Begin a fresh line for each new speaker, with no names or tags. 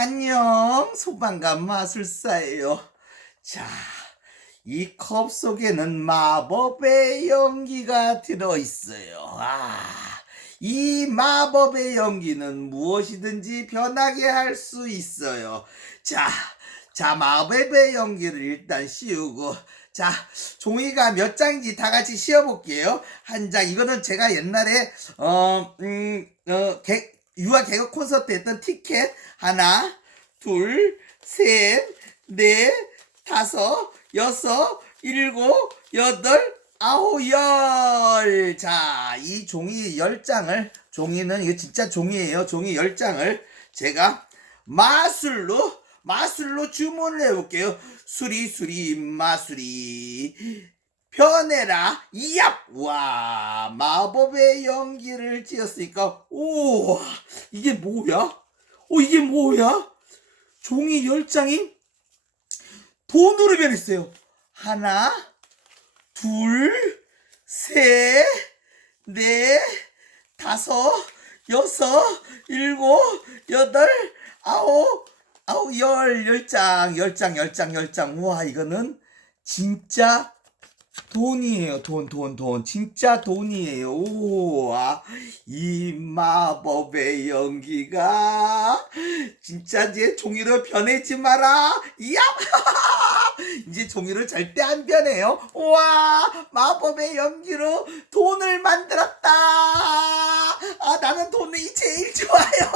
안녕, 소방관 마술사예요. 자, 이 컵 속에는 마법의 연기가 들어있어요. 아, 이 마법의 연기는 무엇이든지 변하게 할 수 있어요. 자, 자, 마법의 연기를 일단 씌우고, 자, 종이가 몇 장인지 다 같이 씌워볼게요. 한 장, 이거는 제가 옛날에, 어, 음, 어, 개, 유아 개그 콘서트 했던 티켓. 하나, 둘, 셋, 넷, 다섯, 여섯, 일곱, 여덟, 아홉, 열. 자, 이 종이 열 장을, 종이는, 이거 진짜 종이에요. 종이 열 장을 제가 마술로, 마술로 주문을 해볼게요. 수리, 수리, 마술이. 변해라, 이얍! 와, 마법의 연기를 지었으니까, 오, 이게 뭐야? 어, 이게 뭐야? 종이 열 장이 돈으로 변했어요. 하나, 둘, 셋, 넷, 다섯, 여섯, 일곱, 여덟, 아홉, 아홉, 열, 열 장, 열 장, 열 장, 열 장. 우와, 이거는 진짜 돈이에요. 돈, 돈, 돈. 진짜 돈이에요. 우와. 이 마법의 연기가 진짜 이제 종이로 변하지 마라. 이야! 이제 종이로 절대 안 변해요. 우와! 마법의 연기로 돈을 만들었다. 아, 나는 돈이 제일 좋아요.